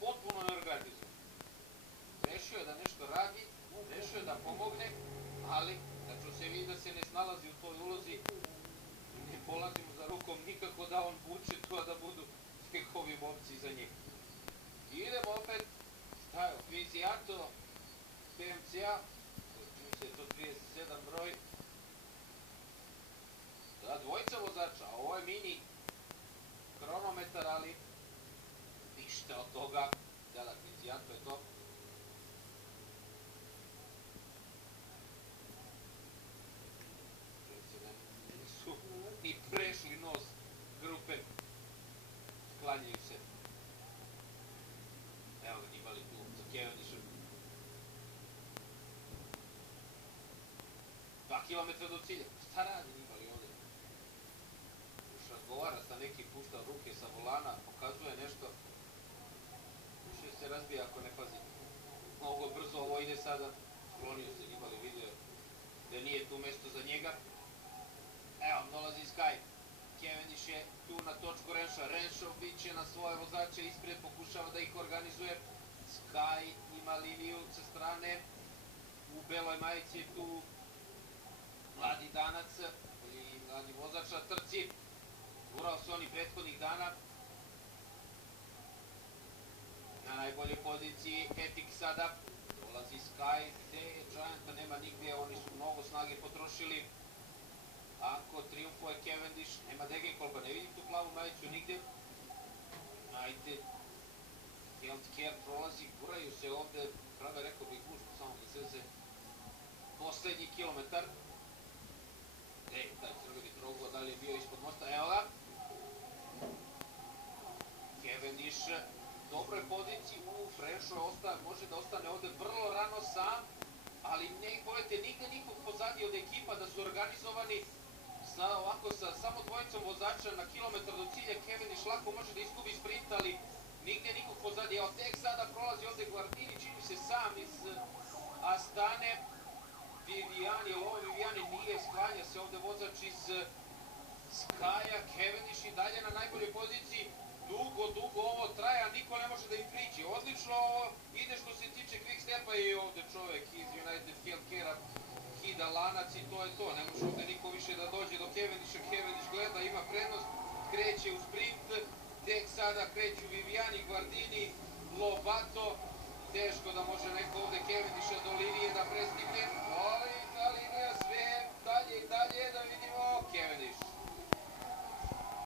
potpuno neorganizovan. Rešio je da nešto radi, rešio je da pomogne, ali tačno se vidi da se ne snalazi u toj ulozi, ne polazi mu za rukom nikako da on vuče to, a da budu njegovi momci za njega. I idemo opet, šta je, Kvizijato, PMCA, čini se je to 37 broj, da, dvojica vozača, a ovo je mini kronometar, ali ništa od toga, da, Kvizijato je to. Nisu ni prešli nos grupe, sklanjaju se. Evo ga Nibali tu za Kevenišem. 2 kilometra do cilja. Šta radi Nibali ovde? Još razgovara sa nekim, pušta ruke sa volana, pokazuje nešto. Više se razbija ako ne pazi. Mnogo brzo ovo ide sada. Sklonio se Nibali, vidio da nije tu mesto za njega. Evo, dolazi Sky. Cavendish je tu na točku Renša. Renšov biće na svoje vozače ispred, pokušava da ih organizuje. Sky ima liniju sa strane. U beloj majici je tu mladi Danac, ili mladi vozač na trci. Urao se oni prethodnih dana. Na najboljoj poziciji Epic sada. Dolazi Sky, gde Gianta nema nigde, oni su mnogo snage potrošili. Ako triumfuje Cavendish, nema Degenkolba, ne vidim tu plavu majicu nigde. Ajde, Healthcare prolazi, guraju se ovde, prave rekao bih gužbu, samo da srce. Poslednji kilometar. Taj crveni trougao, da li je bio ispod mosta, evo ga. Cavendish, dobroj poziciji, Frešo može da ostane ovde vrlo rano sam, ali ne, pogledajte, nigde nikog pozadi od ekipa da su organizovani. Ovako sa samo dvojicom vozača na kilometar do cilja, Cavendish lako može da izgubi sprint, ali nigde nikog pozadi. Evo, tek sada prolazi ovde Guardini, čini se sam iz Astane. Viviani, Lovo Viviani nije, sklanja se ovde vozač iz Skya. Cavendish i dalje na najboljoj poziciji. Dugo ovo traja, niko ne može da im priđe. Odlično ovo ide što se tiče Quick Stepa i ovde čovek iz United Healthcare-a kida lanac i to je to. Ne može ovde niko više da dođe do Cavendisha. Cavendish gleda, ima prednost, kreće u sprint. Tek sada kreću Viviani, Guardini, Lobato. Teško da može neko ovde Cavendisha do linije da prestigne. Ali da linija sve dalje i dalje, da vidimo Cavendish.